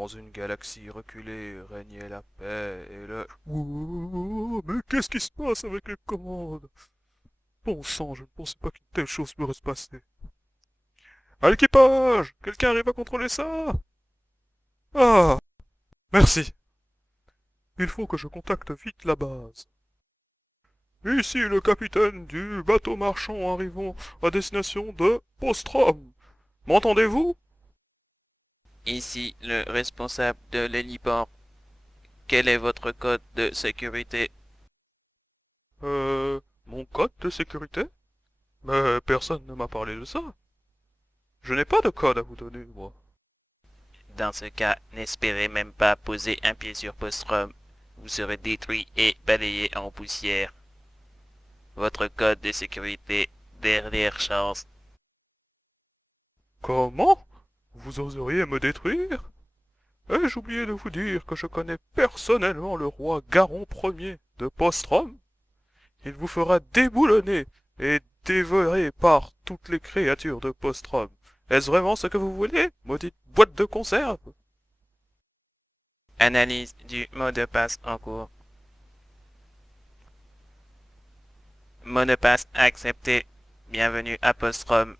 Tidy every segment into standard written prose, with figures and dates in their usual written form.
dans une galaxie reculée régnait la paix et le... Ouh, mais qu'est-ce qui se passe avec les commandes? Bon sang, je ne pensais pas qu'une telle chose pourrait se passer. À l'équipage! Quelqu'un arrive à contrôler ça? Ah, merci. Il faut que je contacte vite la base. Ici le capitaine du bateau marchand arrivant à destination de Postrom. M'entendez-vous? Ici le responsable de l'héliport. Quel est votre code de sécurité? Mon code de sécurité? Mais personne ne m'a parlé de ça. Je n'ai pas de code à vous donner, moi. Dans ce cas, n'espérez même pas poser un pied sur Postrom. Vous serez détruit et balayé en poussière. Votre code de sécurité, dernière chance. Comment? Vous oseriez me détruire? Ai-je oublié de vous dire que je connais personnellement le roi Garon Ier de Postrom? Il vous fera déboulonner et dévorer par toutes les créatures de Postrom. Est-ce vraiment ce que vous voulez, maudite boîte de conserve? Analyse du mot de passe en cours. Mot de passe accepté. Bienvenue à Postrom.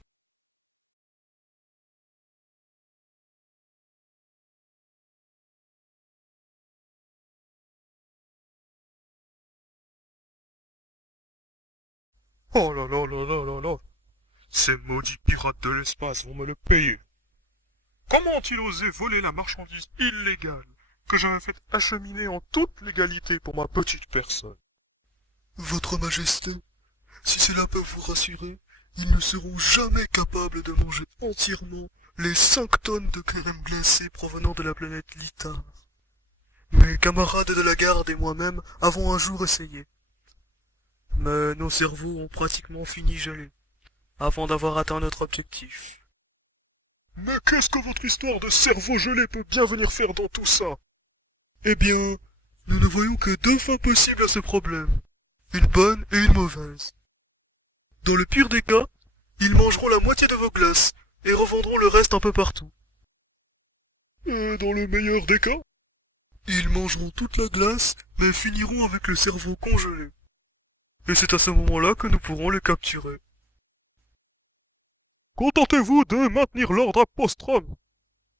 Oh là là là là là là! Ces maudits pirates de l'espace vont me le payer! Comment ont-ils osé voler la marchandise illégale que j'avais fait acheminer en toute légalité pour ma petite personne? Votre Majesté, si cela peut vous rassurer, ils ne seront jamais capables de manger entièrement les 5 tonnes de crème glacée provenant de la planète Litar. Mes camarades de la garde et moi-même avons un jour essayé. Mais nos cerveaux ont pratiquement fini gelés, avant d'avoir atteint notre objectif. Mais qu'est-ce que votre histoire de cerveau gelé peut bien venir faire dans tout ça? Eh bien, nous ne voyons que 2 fins possibles à ce problème. Une bonne et une mauvaise. Dans le pire des cas, ils mangeront la moitié de vos glaces et revendront le reste un peu partout. Et dans le meilleur des cas? Ils mangeront toute la glace, mais finiront avec le cerveau congelé. Et c'est à ce moment-là que nous pourrons les capturer. Contentez-vous de maintenir l'ordre à Postrom.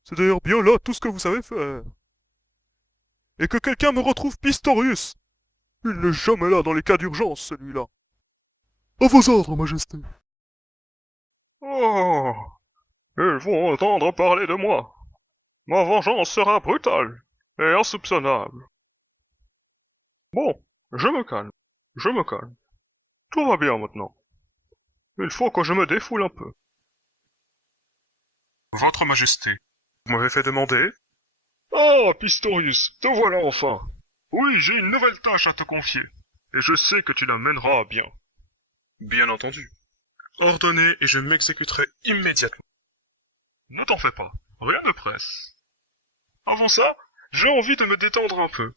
C'est d'ailleurs bien là tout ce que vous savez faire. Et que quelqu'un me retrouve Pistorius. Il n'est jamais là dans les cas d'urgence, celui-là. À vos ordres, Majesté. Oh, ils vont entendre parler de moi. Ma vengeance sera brutale et insoupçonnable. Bon, je me calme, je me calme. Tout va bien maintenant. Il faut que je me défoule un peu. Votre Majesté, vous m'avez fait demander? Ah, Pistorius, te voilà enfin. Oui, j'ai une nouvelle tâche à te confier, et je sais que tu la mèneras à bien. Bien entendu. Ordonnez et je m'exécuterai immédiatement. Ne t'en fais pas, rien ne presse. Avant ça, j'ai envie de me détendre un peu.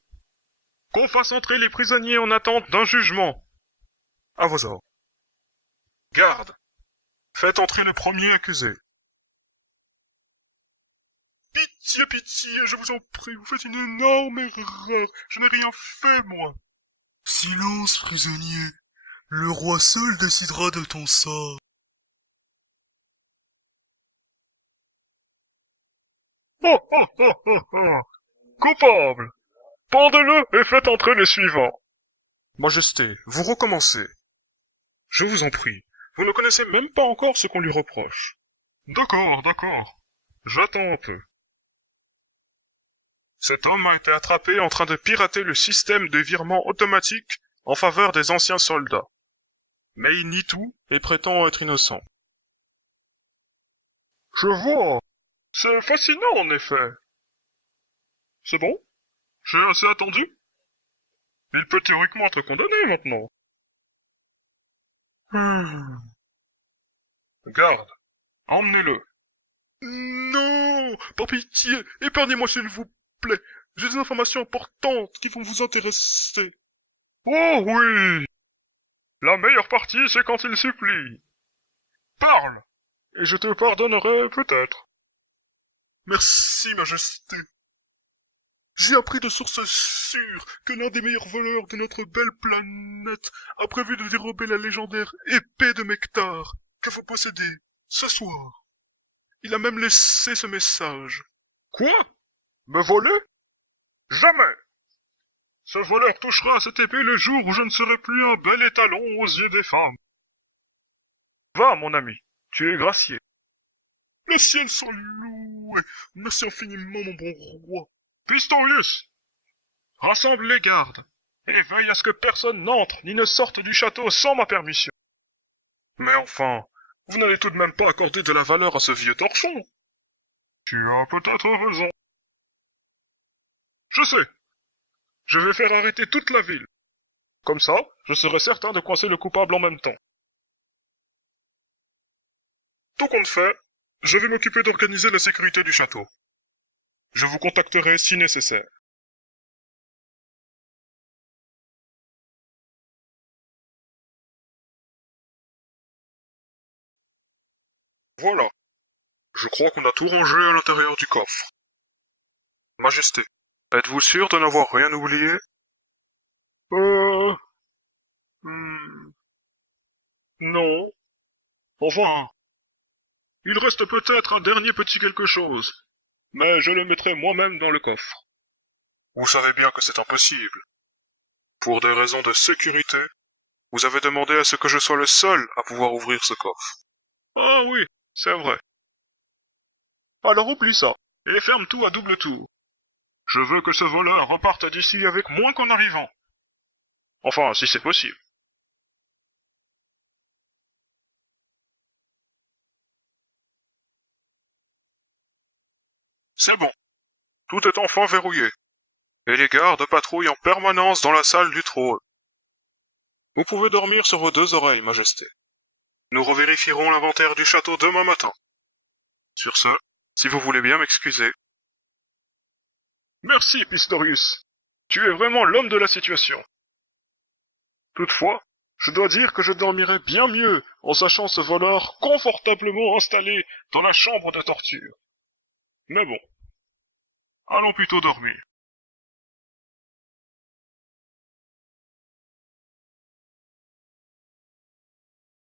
Qu'on fasse entrer les prisonniers en attente d'un jugement. À vos ordres. Garde, faites entrer le premier accusé. Pitié, pitié, je vous en prie, vous faites une énorme erreur. Je n'ai rien fait, moi. Silence, prisonnier. Le roi seul décidera de ton sort. Oh, oh, oh, oh, oh. Coupable. Pendez-le et faites entrer les suivants. Majesté, vous recommencez. Je vous en prie, vous ne connaissez même pas encore ce qu'on lui reproche. D'accord, d'accord. J'attends un peu. Cet homme a été attrapé en train de pirater le système de virement automatique en faveur des anciens soldats. Mais il nie tout et prétend être innocent. Je vois. C'est fascinant en effet. C'est bon? J'ai assez attendu? Il peut théoriquement être condamné maintenant. Garde, emmenez-le. Non, par pitié, épargnez-moi s'il vous plaît. J'ai des informations importantes qui vont vous intéresser. Oh oui! La meilleure partie, c'est quand il supplie. Parle, et je te pardonnerai peut-être. Merci, Majesté. J'ai appris de sources sûres que l'un des meilleurs voleurs de notre belle planète a prévu de dérober la légendaire épée de Mektar que vous possédez ce soir. Il a même laissé ce message. Quoi? Me voler? Jamais! Ce voleur touchera à cette épée le jour où je ne serai plus un bel étalon aux yeux des femmes. Va, mon ami, tu es gracié. Le ciel soit loué. Merci infiniment, mon bon roi. Pistorius, rassemble les gardes, et veille à ce que personne n'entre ni ne sorte du château sans ma permission. Mais enfin, vous n'allez tout de même pas accorder de la valeur à ce vieux torchon. Tu as peut-être raison. Je sais. Je vais faire arrêter toute la ville. Comme ça, je serai certain de coincer le coupable en même temps. Tout compte fait, je vais m'occuper d'organiser la sécurité du château. Je vous contacterai si nécessaire. Voilà. Je crois qu'on a tout rangé à l'intérieur du coffre. Majesté, êtes-vous sûr de n'avoir rien oublié? Non. Enfin, il reste peut-être un dernier petit quelque chose, mais je le mettrai moi-même dans le coffre. Vous savez bien que c'est impossible. Pour des raisons de sécurité, vous avez demandé à ce que je sois le seul à pouvoir ouvrir ce coffre. Ah oui, c'est vrai. Alors oublie ça, et ferme tout à double tour. Je veux que ce voleur reparte d'ici avec moins qu'en arrivant. Enfin, si c'est possible. C'est bon. Tout est enfin verrouillé. Et les gardes patrouillent en permanence dans la salle du trône. Vous pouvez dormir sur vos deux oreilles, Majesté. Nous revérifierons l'inventaire du château demain matin. Sur ce, si vous voulez bien m'excuser. Merci, Pistorius. Tu es vraiment l'homme de la situation. Toutefois, je dois dire que je dormirai bien mieux en sachant ce voleur confortablement installé dans la chambre de torture. Mais bon, allons plutôt dormir.